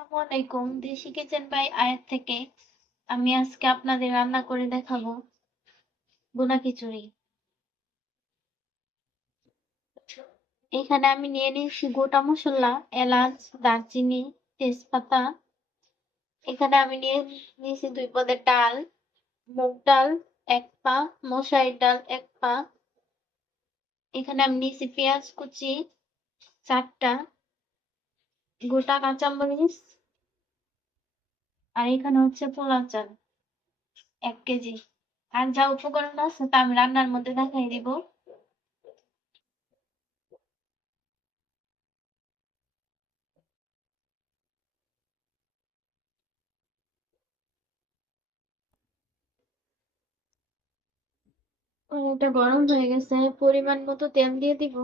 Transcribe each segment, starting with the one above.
আসসালামু আলাইকুম। দেশি কিচেন বাই আয়াত থেকে আমি আজকে আপনাদের রান্না করে দেখাবো ভুনা খিচুড়ি। এখানে আমি নিয়ে নিয়েছি গোটা মশলা, এলাচ, দারচিনি, তেজপাতা। এখানে আমি নিয়ে নিয়েছি 2 পদের ডাল, মুগ ডাল 1 পা, মশারির ডাল 1 পা। এখানে আমি নিয়েছি পেঁয়াজ কুচি 4টা, গোটা কাঁচামরিচ, আর এখানে হচ্ছে পোলাও চাল 1 কেজি। আর যা উপকরণ আছে তা আমি রান্নার মধ্যে দেখাই দিব। এটা গরম হয়ে গেছে, পরিমাণ মতো তেল দিয়ে দিব।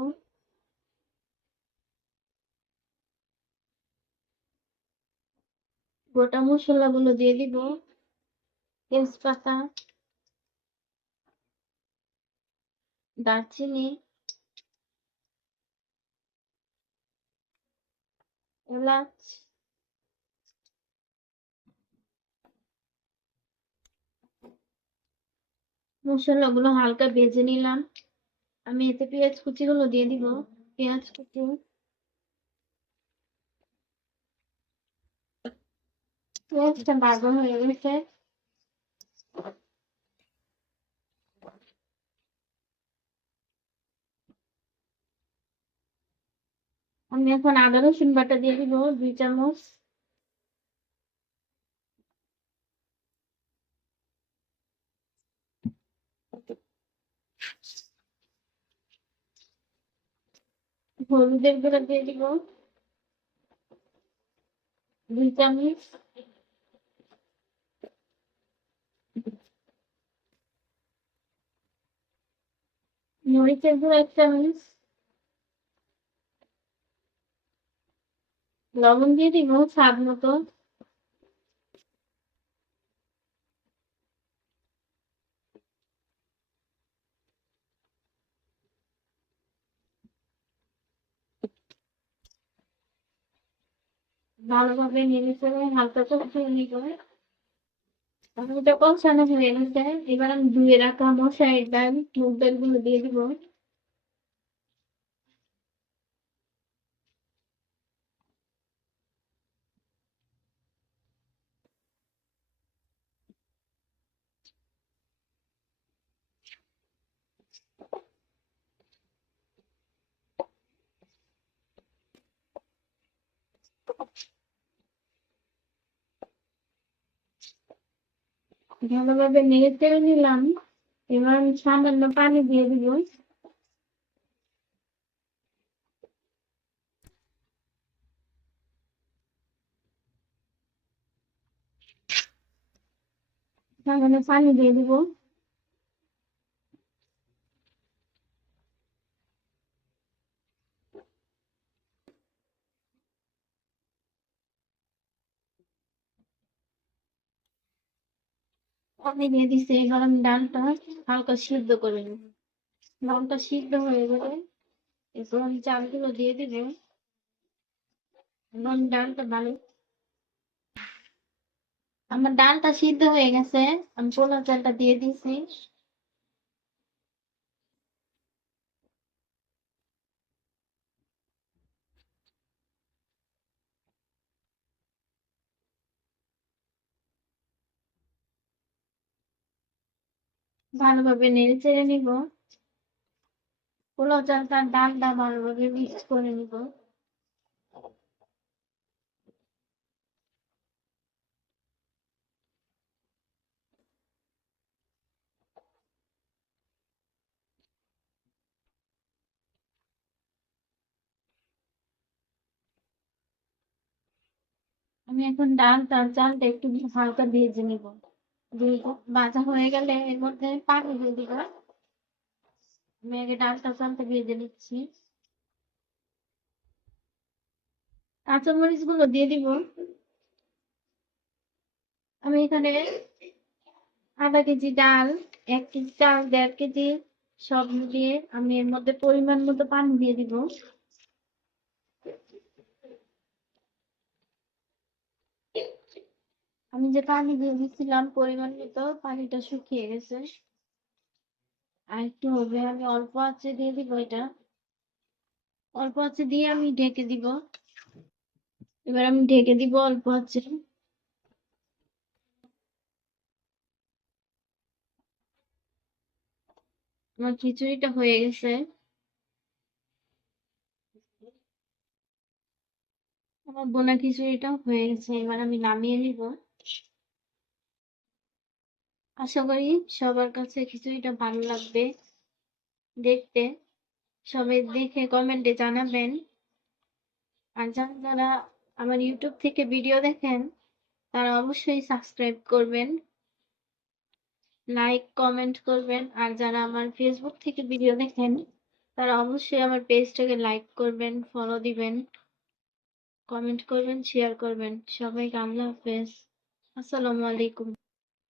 গোটা মশলাগুলো দিয়ে দিব, তেজপাতা, দারচিনি, এলাচ, মশলাগুলো হালকা ভেজে নিলাম। আমি এতে পেঁয়াজ কুচিগুলো দিয়ে দিব। পেঁয়াজ কুচি, পেঁয়াজটা ভাজা হয়ে গেছে। আমি এখন আদা রসুন বাটা দিয়ে দিব 2 চামচ। হলুদের গুঁড়া দিয়ে দিব 2 চামচ। মরিচের গুঁড়া 1 চামচ। লবণ দিয়ে দিব স্বাদ মতো। ভালোভাবে নেড়ে চেড়ে হালকা করে নিব। এটা কষানো হয়ে গেছে। এবার আমি ধুয়ে রাখা মশারির ডাল, মুগ ডাল গুলো দিয়ে দিব। ভালোভাবে নেড়ে চেড়ে নিলাম। এবার আমি সামান্য পানি দিয়ে দিব। সামান্য পানি দিয়ে দিব। পানি দিয়ে দিছি। এবার আমি ডালটা হালকা সিদ্ধ করে নেব। ডালটা সিদ্ধ হয়ে গেলে এরপর আমি চালগুলো দিয়ে দিব। এবং ডালটা ভালো, আমার ডালটা সিদ্ধ হয়ে গেছে। আমি পোলাও চালটা দিয়ে দিছি। ভালোভাবে নেড়ে চেড়ে নিব। পোলাও চালটা ডালটা ভালোভাবে মিক্স করে নিব। আমি এখন ডালটা আর চালটা একটু হালকা ভেজে নিব। ভাজা হয়ে গেলে এর মধ্যে পানি দিয়ে দিব। আমি আগে ডালটা চালটা ভেজে নিচ্ছি। কাঁচামরিচ গুলো দিয়ে দিব। আমি এখানে আধা কেজি ডাল, 1 কেজি চাল, 1.5 কেজি সব মিলিয়ে আমি এর মধ্যে পরিমাণ মতো পানি দিয়ে দিব। আমি যে পানি দিয়ে দিছিলাম পরিমাণ মতো, পানিটা শুকিয়ে গেছে। আর একটু হবে, আমি অল্প আঁচে দিয়ে দিব এটা। অল্প আঁচে দিয়ে আমি ঢেকে দিব। এবার আমি ঢেকে দিব অল্প আঁচে। আমার খিচুড়িটা হয়ে গেছে। আমার বোনা খিচুড়িটাও হয়ে গেছে, এবার আমি নামিয়ে নিব। আশা করি সবার কাছে খিচুড়িটা ভালো লাগবে দেখতে। সবাই দেখে কমেন্টে জানাবেন। আর যারা যারা আমার ইউটিউব থেকে ভিডিও দেখেন তারা অবশ্যই সাবস্ক্রাইব করবেন, লাইক কমেন্ট করবেন। আর যারা আমার ফেসবুক থেকে ভিডিও দেখেন তারা অবশ্যই আমার পেজটাকে লাইক করবেন, ফলো দিবেন, কমেন্ট করবেন, শেয়ার করবেন। সবাইকে আল্লাহ হাফেজ, আসসালামু আলাইকুম।